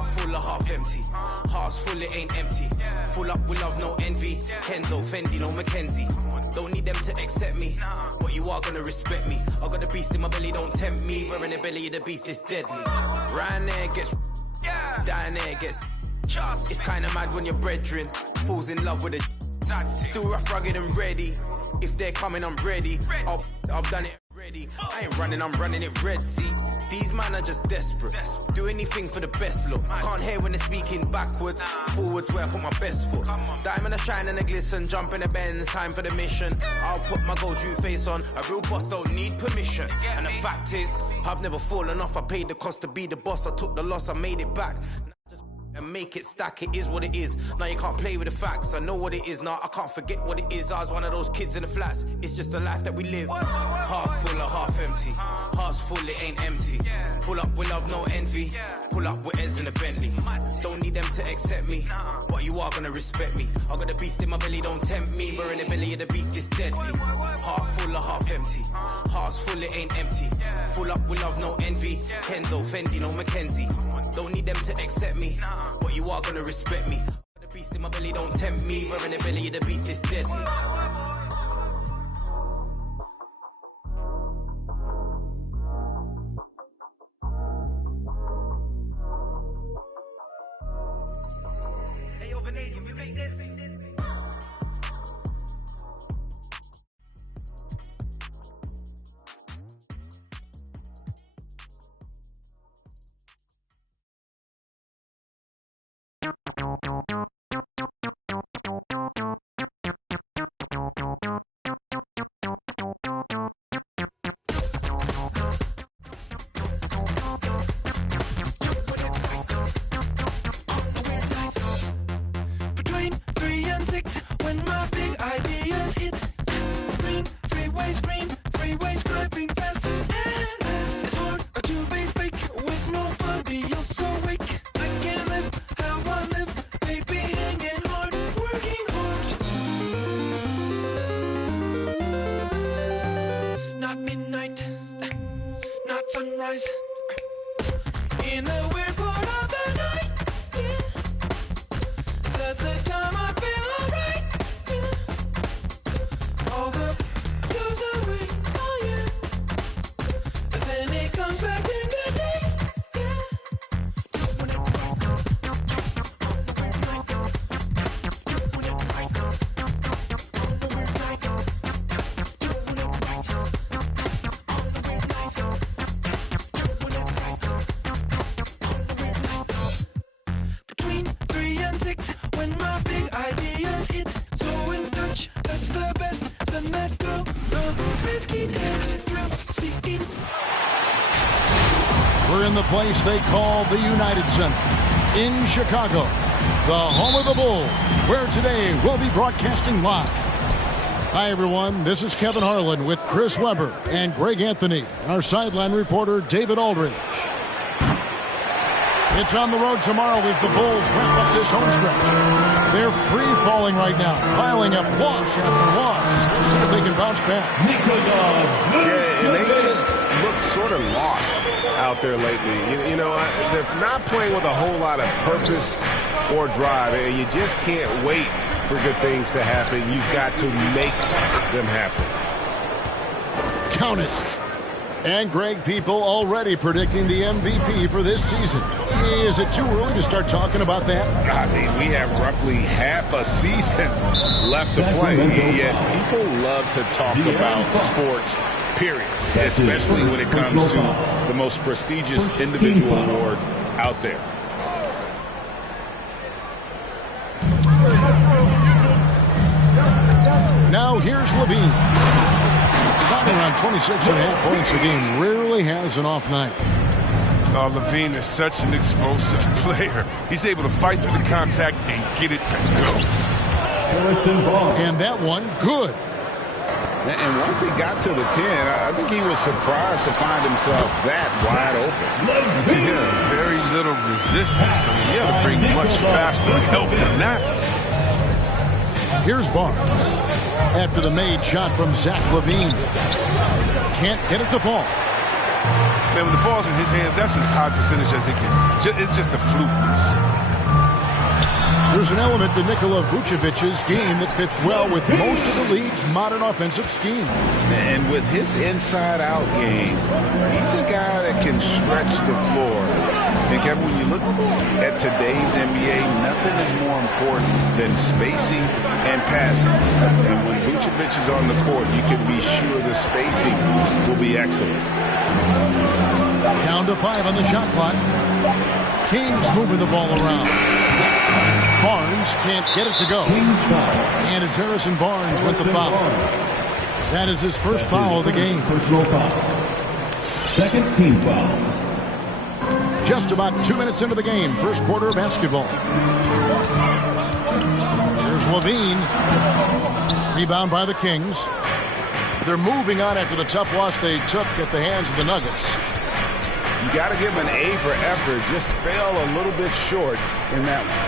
Half full or half empty. Hearts full, it ain't empty. Full up with love, no envy. Kenzo, Fendi, no Mackenzie. Don't need them to accept me, but you are gonna respect me. I got the beast in my belly, don't tempt me. Where in the belly of the beast is deadly. Round there gets, down there gets. It's kinda mad when your brethren falls in love with a still rough, rugged and ready. If they're coming, I'm ready. I've done it already. I ain't running, I'm running it red. See, these man are just desperate. Do anything for the best look. Can't hear when they're speaking backwards. Forwards where I put my best foot. Diamond a shine and a glisten. Jump in the Benz, time for the mission. I'll put my gold true face on. A real boss don't need permission. And the fact is, I've never fallen off. I paid the cost to be the boss. I took the loss, I made it back. And make it stack, it is what it is. Now you can't play with the facts, I know what it is. Now I can't forget what it is. I was one of those kids in the flats. It's just the life that we live. Half full or half empty. Heart's full, it ain't empty. Pull up with love, no envy. Pull up with Ez in a Bentley. Don't need them to accept me, but you are gonna respect me. I got the beast in my belly, don't tempt me. We're in the belly of the beast, it's deadly. Half full or half empty. Heart's full, it ain't empty. Full up with love, no envy. Kenzo, Fendi, no Mackenzie. Don't need them to accept me, but you are gonna respect me. The beast in my belly, don't tempt me. We're in the belly of the beast, it's deadly. Hey, yo, Vanadium, you make this. Sunrise in a weird part of the night, yeah. That's the time I feel alright, yeah. All the blues away, oh yeah. And then it comes back in the day, yeah. When it right, on the weird night, when it right, on the weird night, when it right, on the weird night. Between 3 and 6, when my big ideas hit, so in touch, that's the best. Send that girl the risky test, thrill seeking. We're in the place they call the United Center in Chicago, the home of the Bulls, where today we'll be broadcasting live. Hi, everyone. This is Kevin Harlan with Chris Webber and Greg Anthony, our sideline reporter, David Aldridge. It's on the road tomorrow as the Bulls wrap up this home stretch. They're free-falling right now, piling up loss after loss. We'll see if they can bounce back. Yeah, and they just look sort of lost out there lately. You know, they're not playing with a whole lot of purpose or drive. And you just can't wait for good things to happen. You've got to make them happen. Count it. And Greg, people already predicting the MVP for this season. Is it too early to start talking about that? I mean, we have roughly half a season left to play, yet people love to talk about sports, period, especially when it comes to the most prestigious individual award out there. Now here's Levine. Around 26.5 points a game. Rarely has an off night. Oh, Levine is such an explosive player. He's able to fight through the contact and get it to go. And that one, good. And once he got to the 10, I think he was surprised to find himself that wide open. Yeah, very little resistance. I mean, you have to bring much faster help than that. Here's Barnes. After the made shot from Zach LaVine. Can't get it to fall. Man, when the ball's in his hands, that's as high percentage as it gets. It's just a fluke miss. There's an element to Nikola Vucevic's game that fits well with most of the league's modern offensive scheme. And with his inside-out game, he's a guy that can stretch the floor. And Kevin, when you look at today's NBA, nothing is more important than spacing and passing. And when Vucevic is on the court, you can be sure the spacing will be excellent. Down to 5 on the shot clock. Kings moving the ball around. Barnes can't get it to go. And it's Harrison Barnes with the foul. That is his first foul of the game. Personal foul. Second team foul. Just about 2 minutes into the game. First quarter of basketball. Here's Levine. Rebound by the Kings. They're moving on after the tough loss they took at the hands of the Nuggets. You got to give him an A for effort. Just fell a little bit short in that one.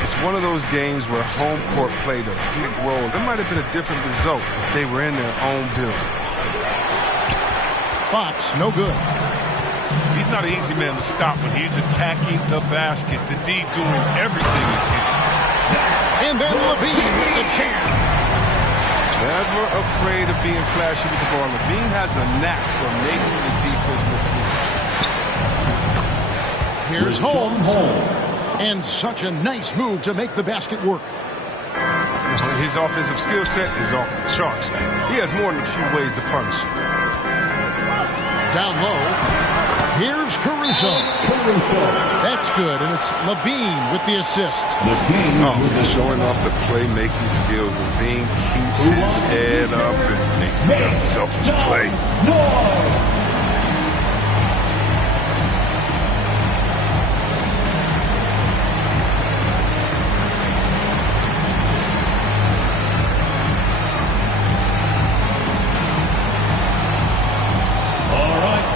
It's one of those games where home court played a big role. There might have been a different result if they were in their own building. Fox, no good. He's not an easy man to stop when he's attacking the basket. The D doing everything he can. And then Levine with the jam. Never afraid of being flashy with the ball. Levine has a knack for making the defense look foolish. Here's Holmes. And such a nice move to make the basket work. His offensive skill set is off the charts. He has more than a few ways to punish. Down low. Here's Caruso. That's good, and it's Levine with the assist. Showing off the playmaking skills. Levine keeps his head up and makes the unselfish play.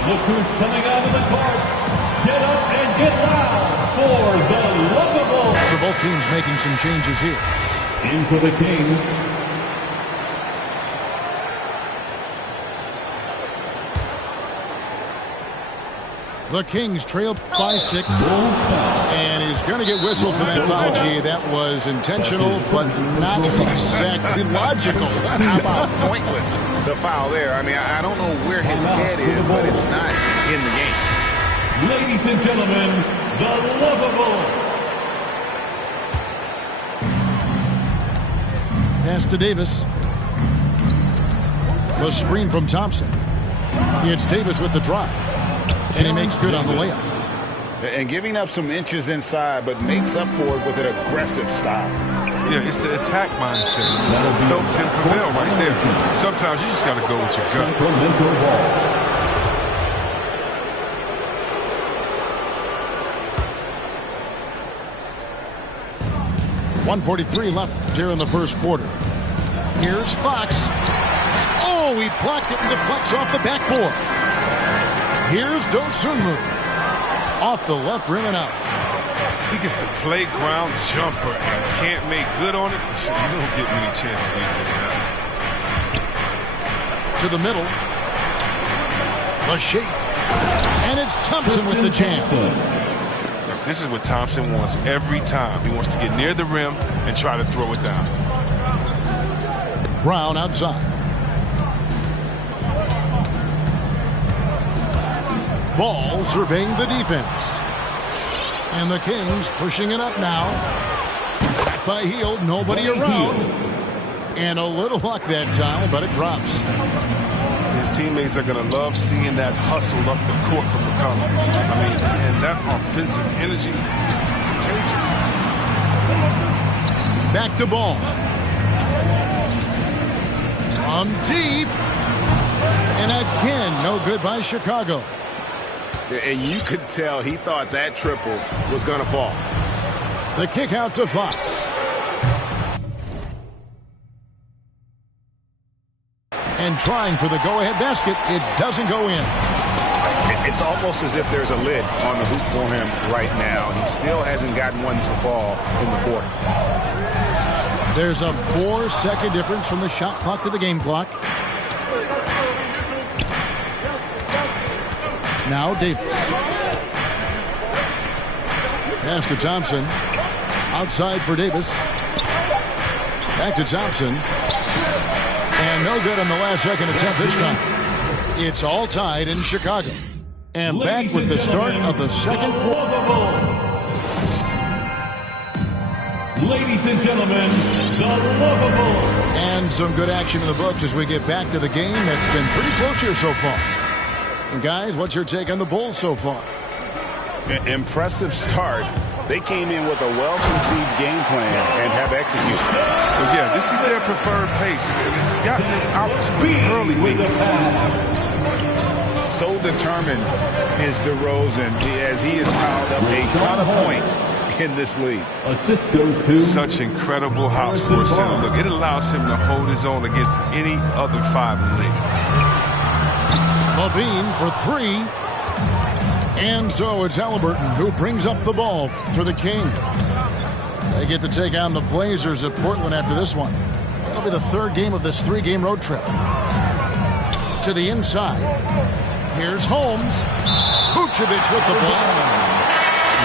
Look who's coming out of the court. Get up and get loud for the Lovable. So both teams making some changes here. In for the Kings. The Kings trail by 6. And he's going to get whistled for that foul, G. That was intentional, but not exactly logical. How about pointless to foul there? I mean, I don't know where his head is, but it's not in the game. Ladies and gentlemen, the Lovable. Pass to Davis. The screen from Thompson. It's Davis with the drive. And he makes good on the layup. And giving up some inches inside, but makes up for it with an aggressive stop. Yeah, it's the attack mindset. Help Tim prevail right there. Sometimes you just got to go with your gut. Sacramento ball. .143 left here in the first quarter. Here's Fox. Oh, he blocked it and deflects off the backboard. Here's Dosunmu. Off the left rim and out. He gets the playground jumper and can't make good on it. You don't get many chances either than that. To the middle. The shake. And it's Thompson with the jam. Look, this is what Thompson wants every time. He wants to get near the rim and try to throw it down. Brown outside. Ball surveying the defense. And the Kings pushing it up now. Back by Hield, nobody around. And a little luck that time, but it drops. His teammates are going to love seeing that hustle up the court from McCollum. I mean, and that offensive energy is contagious. Back to Ball. From deep. And again, no good by Chicago. And you could tell he thought that triple was going to fall. The kick out to Fox. And trying for the go-ahead basket, it doesn't go in. It's almost as if there's a lid on the hoop for him right now. He still hasn't gotten one to fall in the quarter. There's a 4-second difference from the shot clock to the game clock. Now Davis. Pass to Thompson. Outside for Davis. Back to Thompson. And no good on the last second attempt this time. It's all tied in Chicago. And back with the start of the second quarter. Ladies and gentlemen, the Lovable. And some good action in the books as we get back to the game that's been pretty close here so far. And guys, what's your take on the Bulls so far? Impressive start. They came in with a well-conceived game plan and have executed. Well, yeah, this is their preferred pace. It's gotten them out to an early lead. So determined is DeRozan as he has piled up a ton of points in this league. Assist goes to Such incredible house for a center. Look, it allows him to hold his own against any other five in the league. Levine for three. And so it's Halliburton who brings up the ball for the Kings. They get to take on the Blazers at Portland after this one. That'll be the third game of this three-game road trip. To the inside. Here's Holmes. Vucevic with the ball.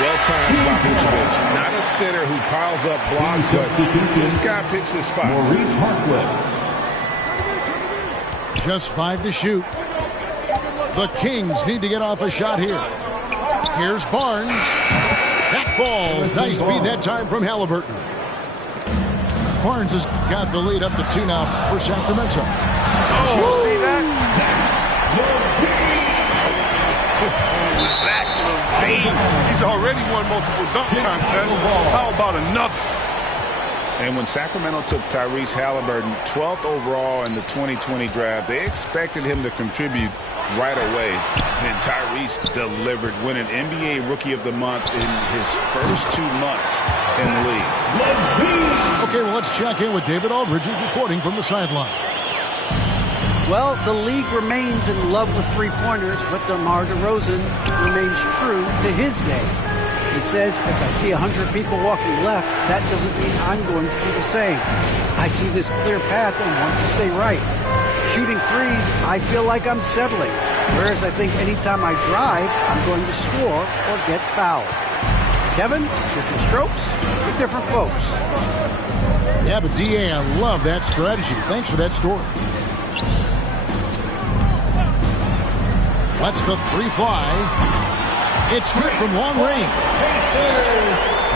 Well-timed by Vucevic. Not a center who piles up blocks, but this guy picks his spot. Maurice Harkless. Just 5 to shoot. The Kings need to get off a shot here. Here's Barnes. That falls. Nice feed that time from Halliburton. Barnes has got the lead up to 2 now for Sacramento. Oh, see that? Zach LaVine. He's already won multiple dunk contests. How about another? And when Sacramento took Tyrese Halliburton 12th overall in the 2020 draft, they expected him to contribute right away. And Tyrese delivered, winning NBA Rookie of the Month in his first 2 months in the league. Okay, well, let's check in with David Aldridge, who's reporting from the sideline. Well, the league remains in love with three-pointers, but DeMar DeRozan remains true to his game. He says, if I see 100 people walking left, that doesn't mean I'm going to do the same. I see this clear path and want to stay right. Shooting threes, I feel like I'm settling. Whereas I think anytime I drive, I'm going to score or get fouled. Kevin, different strokes for different folks. Yeah, but D.A., I love that strategy. Thanks for that story. Lets the three fly. It's good from long range.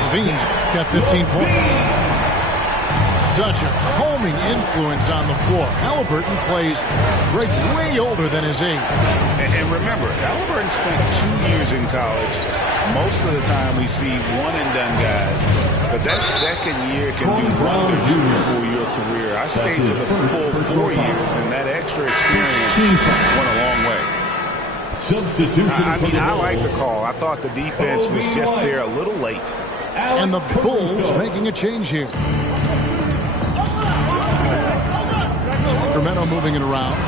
Levine's got 15 points. Such a calming influence on the floor. Halliburton plays great, way older than his age. And remember, Halliburton spent 2 years in college. Most of the time we see one-and-done guys. But that second year can do wonders for your career. I stayed for the full 4 years, and that extra experience went a long way. I like the call. I thought the defense was just there a little late. And the Bulls making a change here. Sacramento moving it around.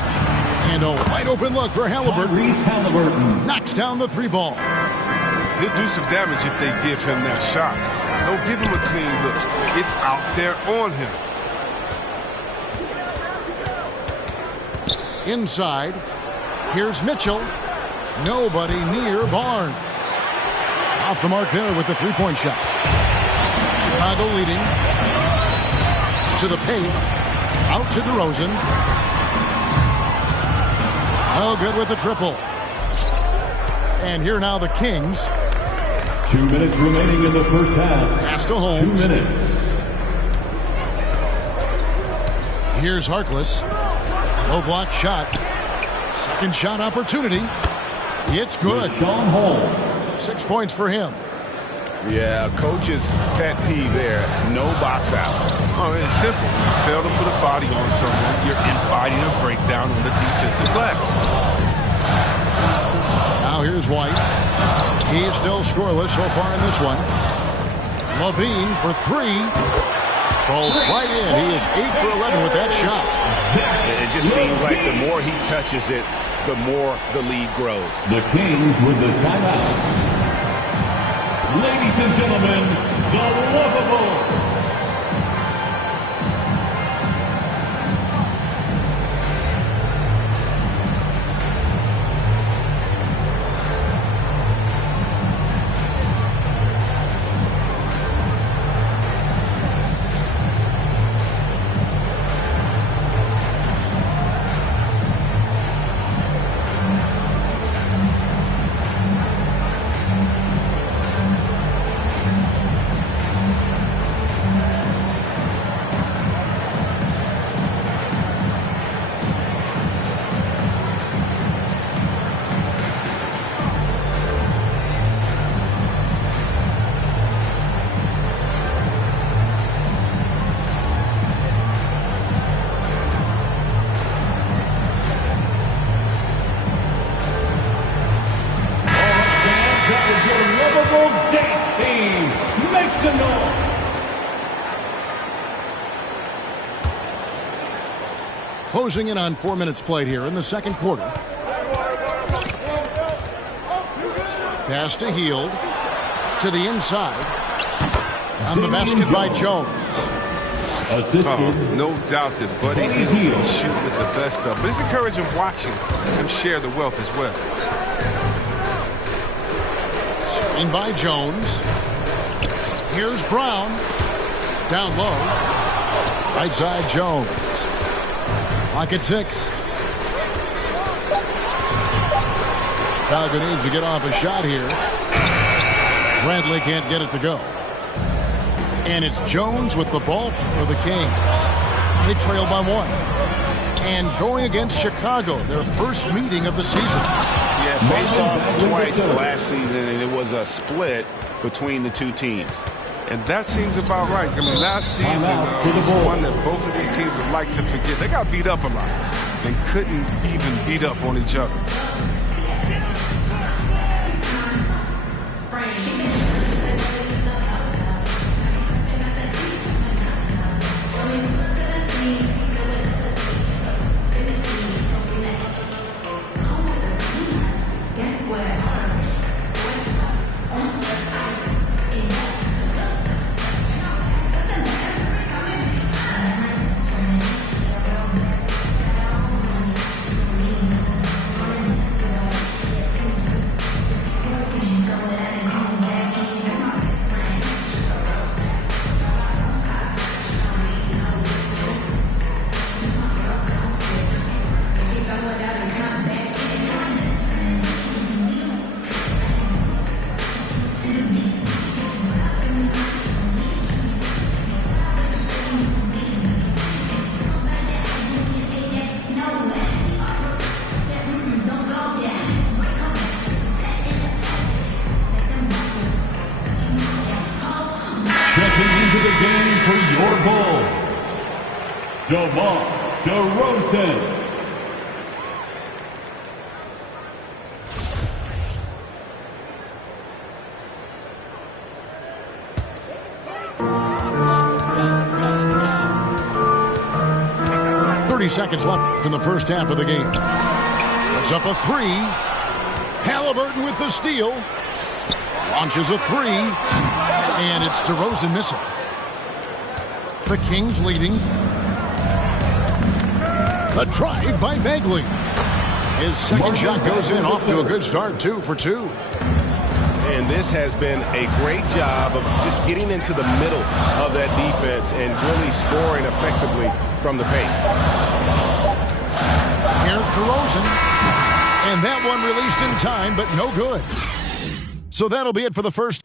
And a wide open look for Halliburton. Knocks down the 3 ball. He'll do some damage if they give him that shot. Don't give him a clean look. Get out there on him. Inside. Here's Mitchell. Nobody near Barnes. Off the mark there with the 3-point shot. Chicago leading. To the paint. Out to DeRozan. Oh, good with the triple. And here now the Kings. 2 minutes remaining in the first half. Pass to Holmes. 2 minutes. Here's Harkless. Low block shot. Second shot opportunity. It's good. Sean Holmes. 6 points for him. Yeah, coach's pet peeve there. No box out. Oh, it's simple. You fail to put a body on someone, you're inviting a breakdown on the defensive glass. Now here's White. He's still scoreless so far in this one. Levine for 3. Falls right in. He is 8 for 11 with that shot. It just seems like the more he touches it, the more the lead grows. The Kings with the timeout. Ladies and gentlemen, the Lovable. Arsenal. Closing in on 4 minutes played here in the second quarter. Pass to Hield. To the inside. On the basket by Jones. No doubt that Buddy Hield can shoot with the best of, but it's encouraging watching him share the wealth as well. Screen by Jones. Here's Brown. Down low. Right side Jones. Clock at 6. Chicago needs to get off a shot here. Bradley can't get it to go. And it's Jones with the ball for the Kings. They trail by 1. And going against Chicago, their first meeting of the season. Yeah, faced off twice last season, and it was a split between the two teams. And that seems about right. I mean, last season was one that both of these teams would like to forget. They got beat up a lot and couldn't even beat up on each other. DeMar DeRozan. Seconds left in the first half of the game. Puts up a 3. Halliburton with the steal. Launches a 3. And it's DeRozan missing. The Kings leading. The drive by Bagley. His second shot goes in, off to a good start, 2 for 2. And this has been a great job of just getting into the middle of that defense and really scoring effectively from the paint. Here's DeRozan. And that one released in time, but no good. So that'll be it for the first.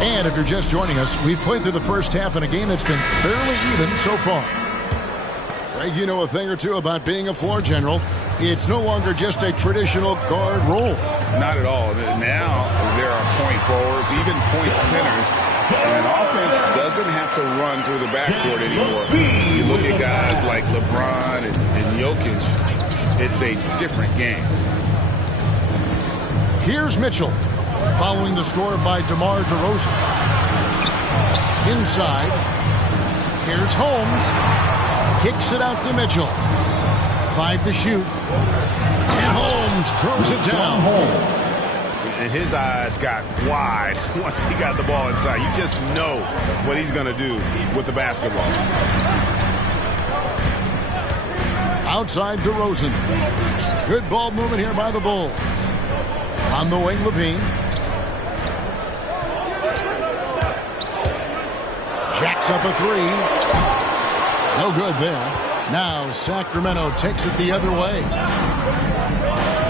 And if you're just joining us, we've played through the first half in a game that's been fairly even so far. Greg, you know a thing or two about being a floor general. It's no longer just a traditional guard role. Not at all. Now there are point forwards, even point centers. And offense doesn't have to run through the backcourt anymore. You look at guys like LeBron and Jokic, it's a different game. Here's Mitchell, following the score by DeMar DeRozan. Inside, here's Holmes. Kicks it out to Mitchell. 5 to shoot. And Holmes throws it down. And his eyes got wide once he got the ball inside. You just know what he's going to do with the basketball. Outside DeRozan. Good ball movement here by the Bulls. On the wing, Levine. Jacks up a 3. No good there. Now Sacramento takes it the other way.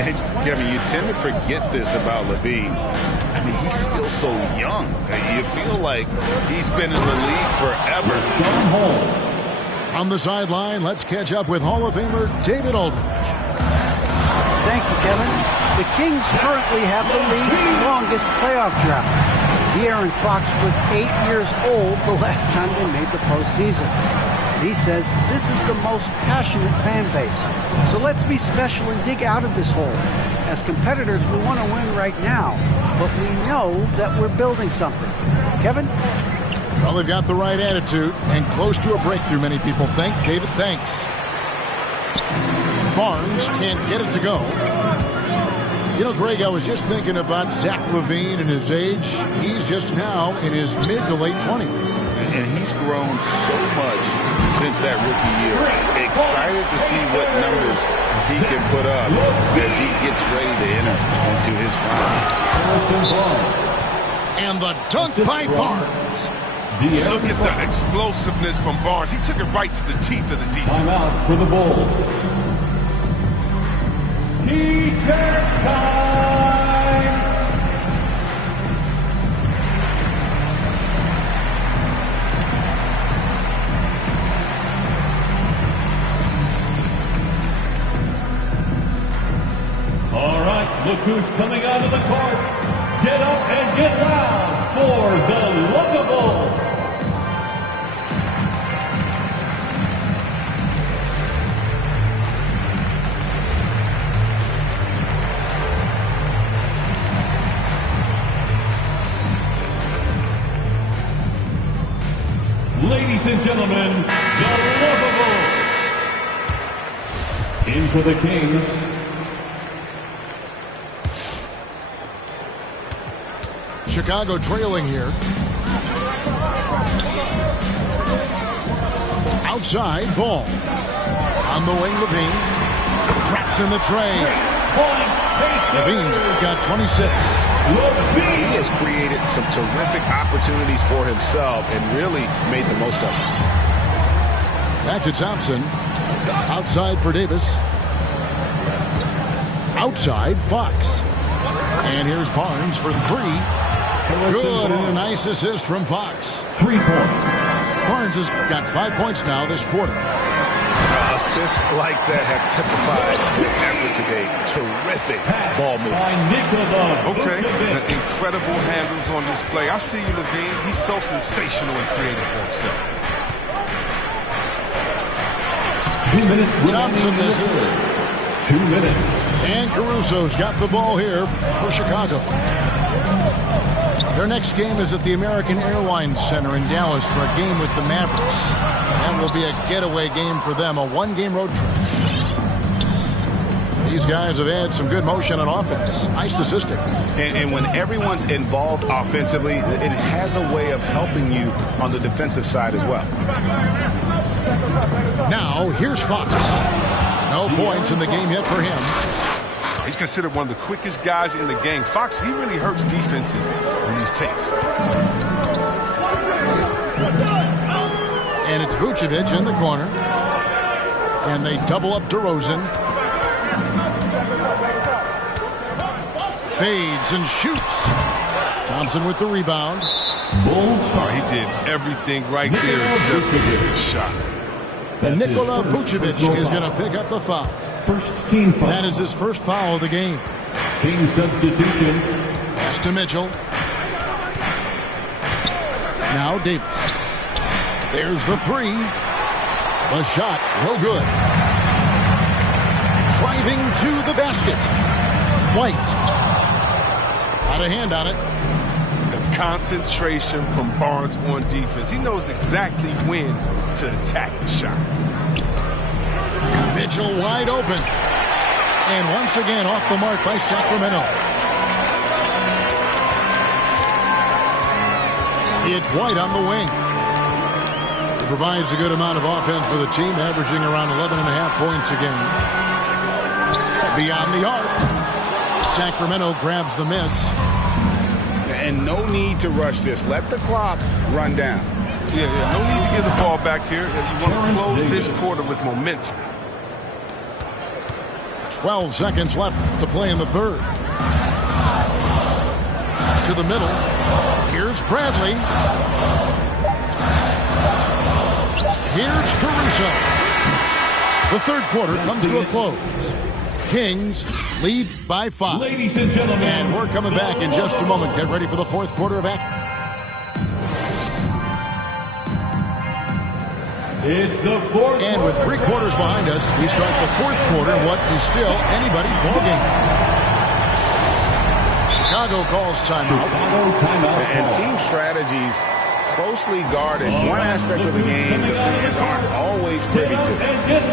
And Kevin, you tend to forget this about Levine. I mean, he's still so young. You feel like he's been in the league forever. On the sideline, let's catch up with Hall of Famer David Aldridge. Thank you, Kevin. The Kings currently have the league's longest playoff drought. De'Aaron Fox was 8 years old the last time they made the postseason. He says this is the most passionate fan base. So let's be special and dig out of this hole. As competitors, we want to win right now, but we know that we're building something. Kevin? Well, they've got the right attitude and close to a breakthrough, many people think. David, thanks. Barnes can't get it to go. You know, Greg, I was just thinking about Zach LaVine and his age. He's just now in his mid to late 20s. And he's grown so much since that rookie year. Excited to see what numbers he can put up as he gets ready to enter into his prime. And the dunk by Barnes. Look at the explosiveness from Barnes. He took it right to the teeth of the defense. Timeout for the Bulls. Defense time. All right, look who's coming out of the court. Get up and get loud for the Lookable. Ladies and gentlemen, the Lookable. In for the Kings. Chicago trailing here. Outside, ball. On the wing, LaVine. Traps in the tray. LaVine's got 26. He has created some terrific opportunities for himself and really made the most of it. Back to Thompson. Outside for Davis. Outside, Fox. And here's Barnes for three. Good, and a nice assist from Fox. 3 points. Barnes has got 5 points now this quarter. Assists like that have typified the effort today. Terrific ball movement. By Nikola Okay, Vucevic. the incredible handles on display. I see you, LaVine. He's so sensational and creative for himself. 2 minutes. Thompson misses. 2 minutes. And Caruso's got the ball here for Chicago. Their next game is at the American Airlines Center in Dallas for a game with the Mavericks. That will be a getaway game for them, a one-game road trip. These guys have had some good motion on offense. Nice statistic. And when everyone's involved offensively, it has a way of helping you on the defensive side as well. Now, here's Fox. No points in the game yet for him. He's considered one of the quickest guys in the game. Fox, he really hurts defenses in these takes. And it's Vucevic in the corner. And they double up DeRozan. Fades and shoots. Thompson with the rebound. Bulls. Oh, he did everything right there except to hit the shot. And Nikola Vucevic is going to pick up the foul. First team foul. That is his first foul of the game. Team substitution. Pass to Mitchell. Now Davis. There's the three. The shot, no good. Driving to the basket. White. Got a hand on it. The concentration from Barnes on defense. He knows exactly when to attack the shot. Mitchell wide open. And once again off the mark by Sacramento. It's White on the wing. He provides a good amount of offense for the team, averaging around 11.5 points a game. Beyond the arc. Sacramento grabs the miss. And no need to rush this. Let the clock run down. Yeah, no need to give the ball back here. You want to close this quarter with momentum. 12 seconds left to play in the third. To the middle. Here's Bradley. Here's Caruso. The third quarter comes to a close. Kings lead by 5. Ladies and gentlemen. And we're coming back in just a moment. Get ready for the fourth quarter of action. It's the fourth. And with 3 quarters behind us, we start the 4th quarter, what is still anybody's ballgame. Chicago calls timeout. And team strategies closely guarded. One aspect of the game the fans aren't always privy to.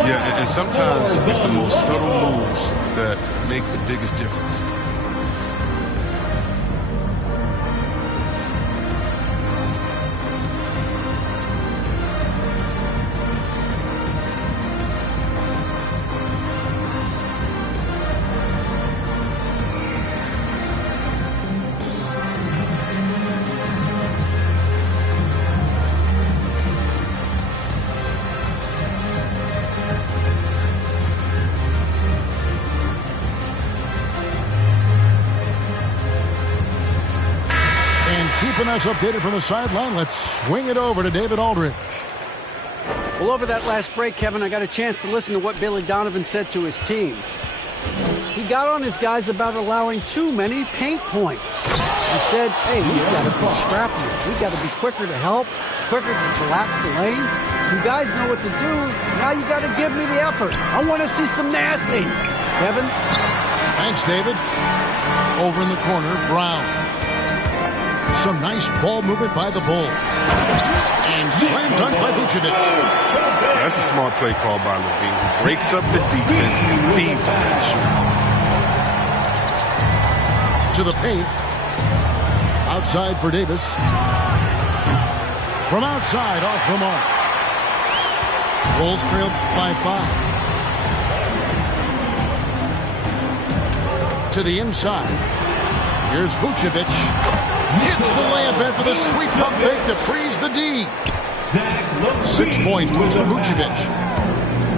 Yeah, and sometimes it's the most subtle moves that make the biggest difference. Keeping us updated from the sideline, let's swing it over to David Aldridge. Well, over that last break, Kevin, I got a chance to listen to what Billy Donovan said to his team. He got on his guys about allowing too many paint points. He said, hey, we've got to be scrappier. We've got to be quicker to help, quicker to collapse the lane. You guys know what to do. Now you got to give me the effort. I want to see some nasty. Kevin? Thanks, David. Over in the corner, Brown. Some nice ball movement by the Bulls. And slam dunk by Vucevic. That's a smart play call by LaVine. He breaks up the defense and feeds on that shooter. To the paint. Outside for Davis. From outside, off the mark. Bulls trail by 5. To the inside. Here's Vucevic. Hits the layup in for the sweep pump fake to freeze the D. 6 points to Vucevic.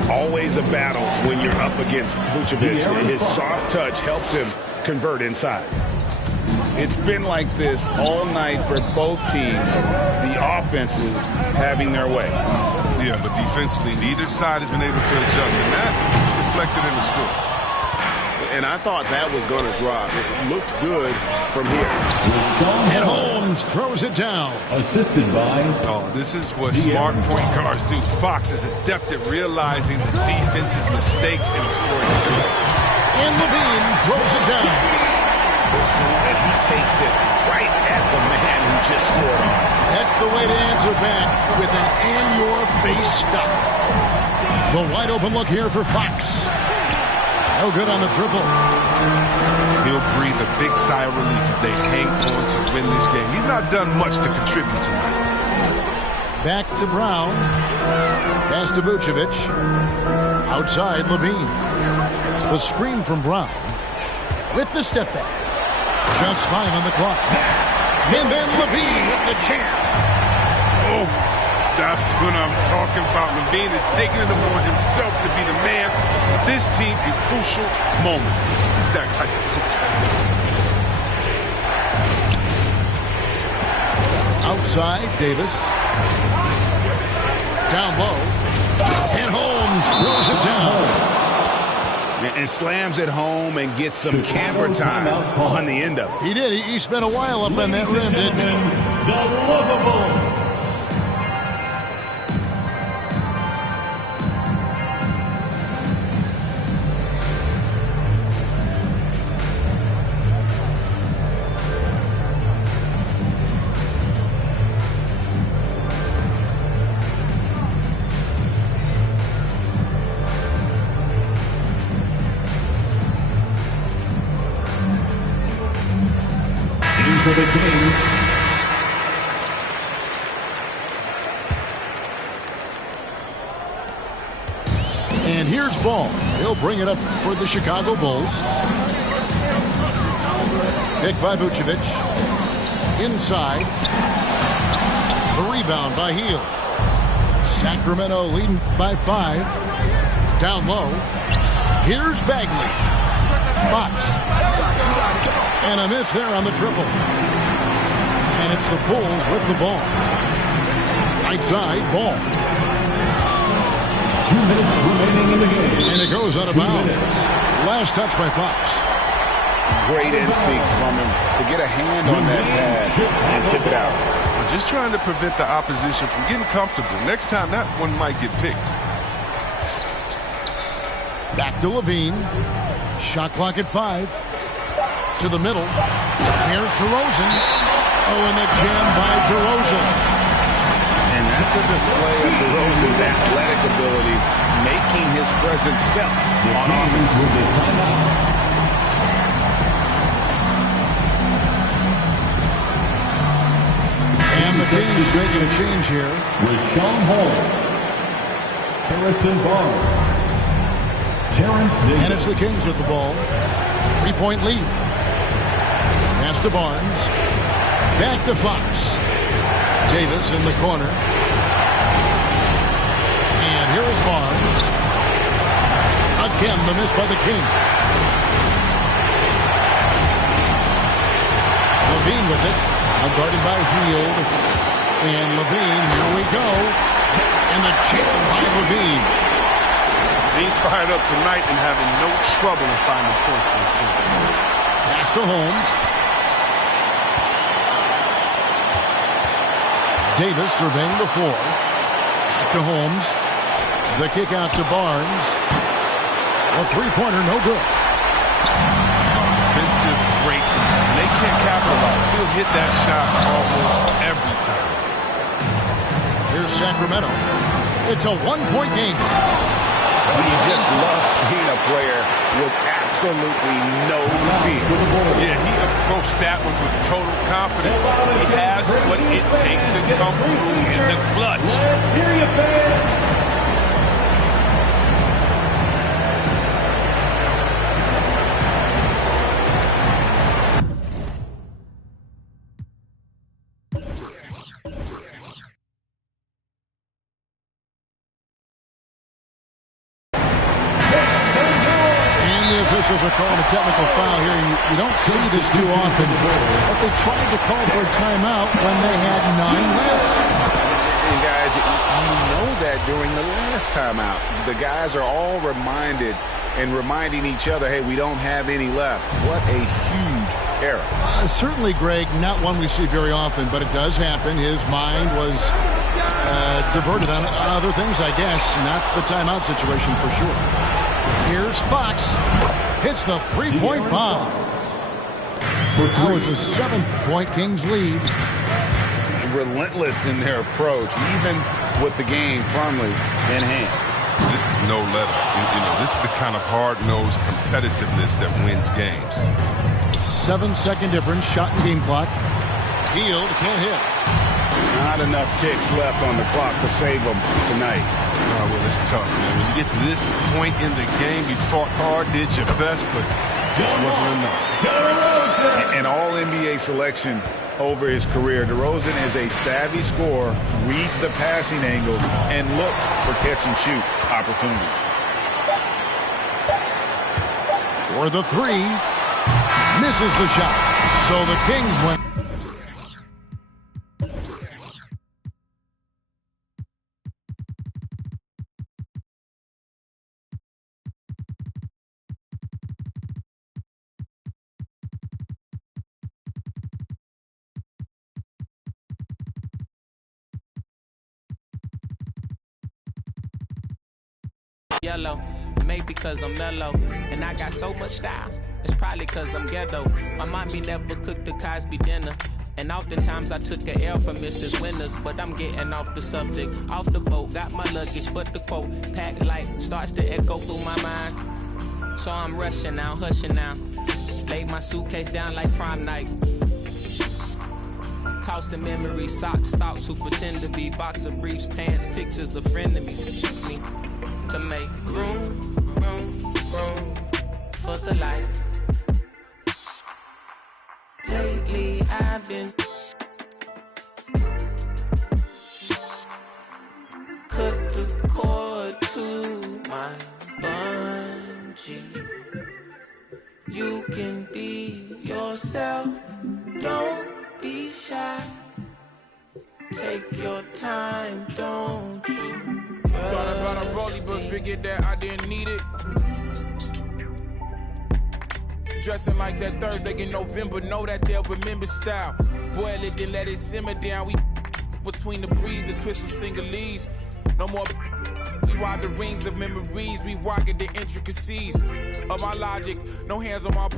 Always a battle when you're up against Vucevic. His soft touch helps him convert inside. It's been like this all night for both teams. The offenses having their way. Yeah, but defensively, neither side has been able to adjust, and that's reflected in the score. And I thought that was going to drop. It looked good from here. And Holmes throws it down. Assisted by... Oh, this is what smart point guards do. Fox is adept at realizing the defense's mistakes and exploiting them. And LaVine throws it down. And he takes it right at the man who just scored on. That's the way to answer back with an in-your-face stuff. The wide open look here for Fox. No good on the triple. He'll breathe a big sigh of relief if they hang on to win this game. He's not done much to contribute tonight. Back to Brown. Pass to Vucevic. Outside, LaVine. The screen from Brown. With the step back. Just 5 on the clock. And then LaVine with the jam. Oh, that's what I'm talking about. LaVine is taking it upon himself to be the man for this team in crucial moments. He's that type of coach. Outside, Davis. Down low. And Holmes throws it down. And slams it home and gets some camper time on the end of it. He did. He spent a while up in that rim, didn't he? The lovable. For the Kings. And here's Ball. He'll bring it up for the Chicago Bulls. Picked by Vucevic. Inside. The rebound by Hield. Sacramento leading by 5. Down low. Here's Bagley. Fox. And a miss there on the triple. And it's the Bulls with the ball. Right side, Ball. 2 minutes remaining in the game. And it goes out of bounds. Last touch by Fox. Great instincts from him to get a hand on that pass and tip it out. just trying to prevent the opposition from getting comfortable. Next time, that one might get picked. Back to Levine. Shot clock at 5. To the middle. Here's DeRozan. Oh, and the jam by DeRozan. And that's a display of DeRozan's athletic ability, making his presence felt on offense. And the Kings making a change here. Rashawn Holmes, Harrison Barnes, Terrence Davis. And it's the Kings with the ball. 3-point lead. Pass to Barnes. Back to Fox. Davis in the corner. And here is Barnes. Again, the miss by the Kings. Levine with it. Now guarded by Hield. And Levine, here we go. And the jam by Levine. He's fired up tonight and having no trouble in finding points for his team. Pass to Holmes. Davis surveying the floor. Back to Holmes. The kick out to Barnes. A three-pointer, no good. Defensive breakdown. They can't capitalize. He'll hit that shot almost every time. Here's Sacramento. It's a one-point game. You just love seeing a player with absolutely no fear. Yeah, he approached that one with total confidence. He has what it takes to come through in the clutch. Hear you, fans. Officials are calling a technical foul here. You don't see this too often, but they tried to call for a timeout when they had none left. And guys, you know that during the last timeout, the guys are all reminding each other, hey, we don't have any left. What a huge error. Certainly, Greg, not one we see very often, but it does happen. His mind was diverted on other things, I guess, not the timeout situation for sure. Here's Fox. Hits the three-point bomb. Now it's a 7-point Kings lead. Relentless in their approach, even with the game firmly in hand. This is no let up. You know, this is the kind of hard-nosed competitiveness that wins games. 7-second difference, shot and game clock. Hield can't hit. Not enough ticks left on the clock to save them tonight. Oh, well, it's tough, man. When you get to this point in the game, you fought hard, did your best, but just wasn't enough. An all-NBA selection over his career, DeRozan is a savvy scorer, reads the passing angles, and looks for catch-and-shoot opportunities. For the three, misses the shot. So the Kings win. Yellow, maybe because I'm mellow, and I got so much style. It's probably because I'm ghetto. My mommy never cooked the Cosby dinner, and oftentimes I took a L from Mrs. Winters. But I'm getting off the subject, off the boat, got my luggage, but the quote, packed light, starts to echo through my mind. So I'm rushing now, hushing now, laid my suitcase down like prom night. Tossing memories, socks, thoughts who pretend to be boxer briefs, pants, pictures of frenemies. Me to make room for the light. Lately I've been cut the cord to my bungee. You can be yourself, don't be shy. Take your time, don't you? Thought about a rollie, but figured that I didn't need it. Dressing like that Thursday in November, know that they'll remember style. Boil it, then let it simmer down. We between the breeze, the twist of singlese. No more. We ride the rings of memories. We rocket the intricacies of my logic. No hands on my part.